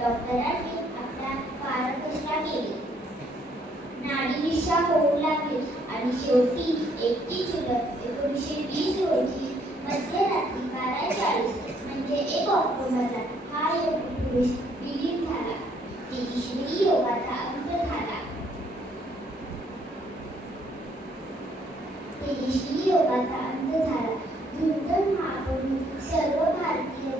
डॉक्टरांनी आपल्या पारकृष्णा केली नाणी दिशा होऊ लागली आणि शेवटी एकटी चुलत एकोणीसशे वीस रोजी मध्यरात्री बारा चाळीस म्हणजे एक ऑक्टोबरला हा योग पुरुष विलीन झाला तेही श्री योगाचा अंत झाला तेही योगाचा अंत झाला. धुंदर महापुरुष सर्व भारतीय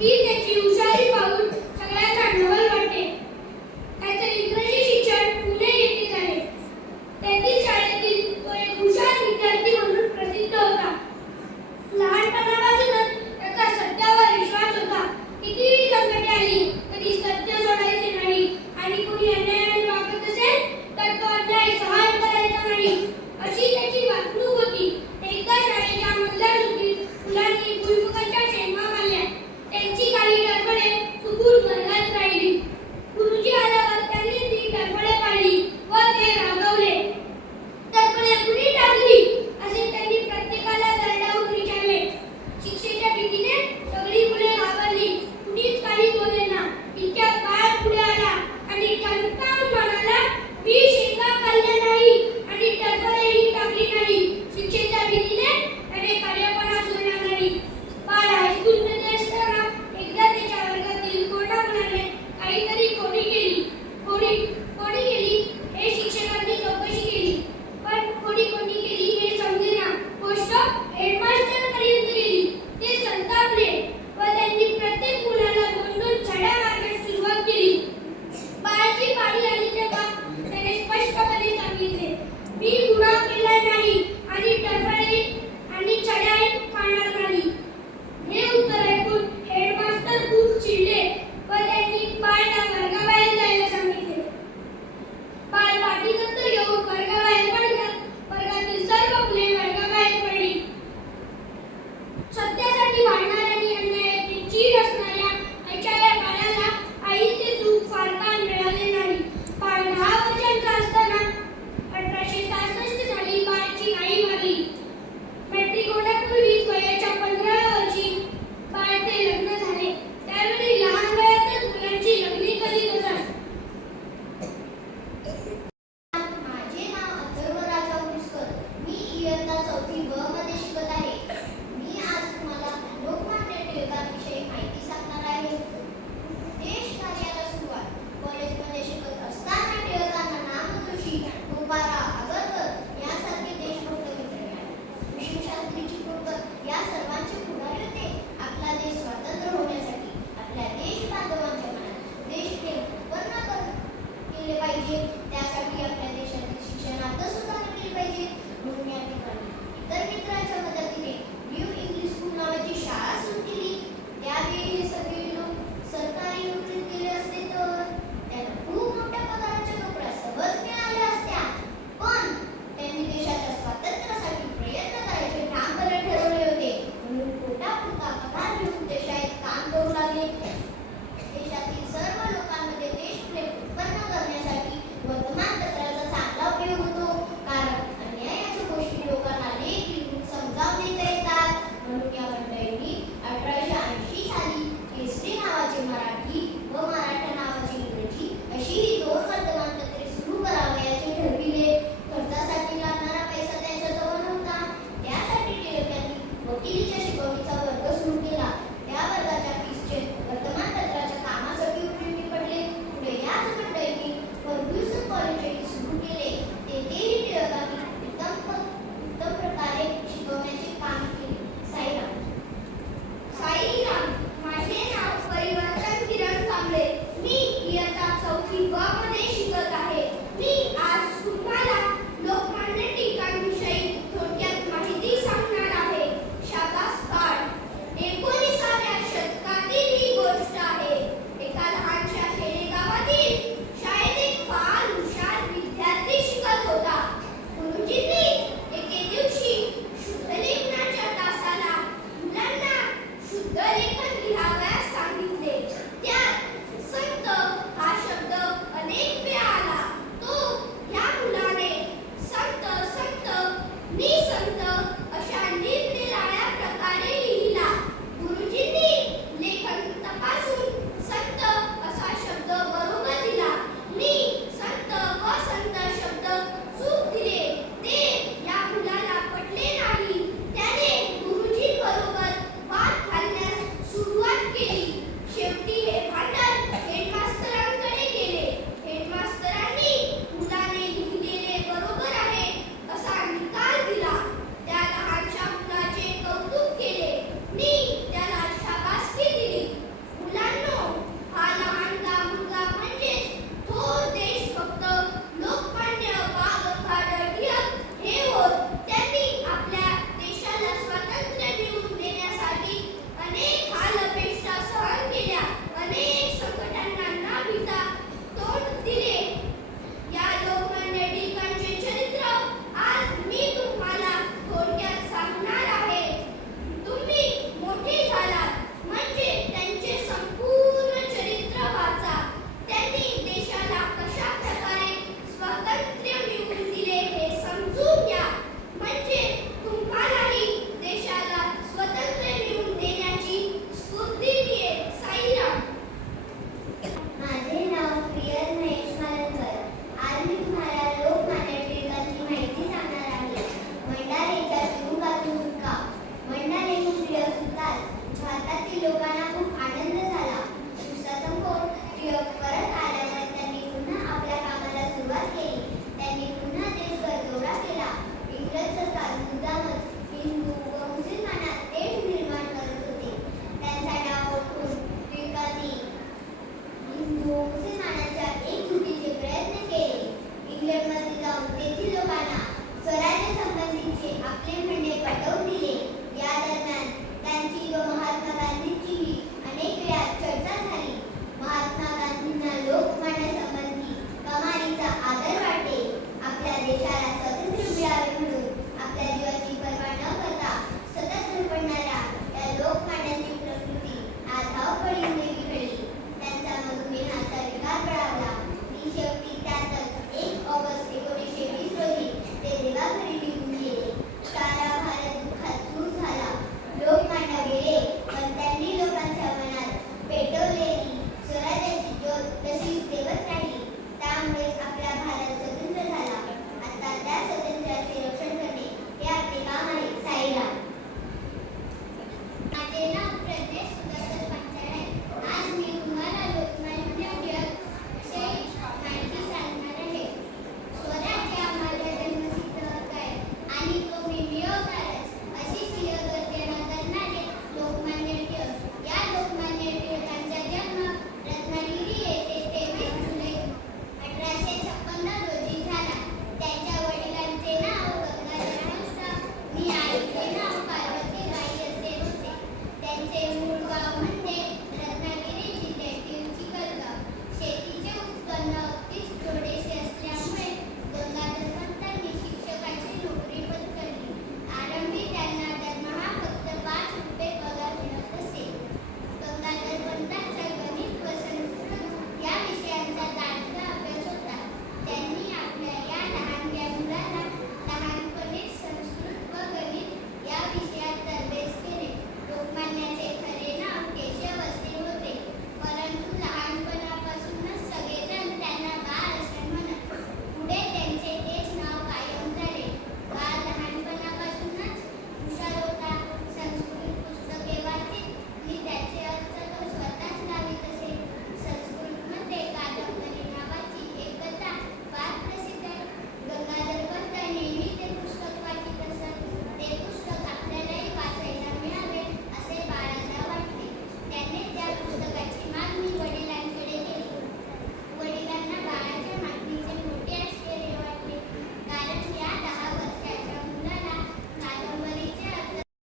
E daqui o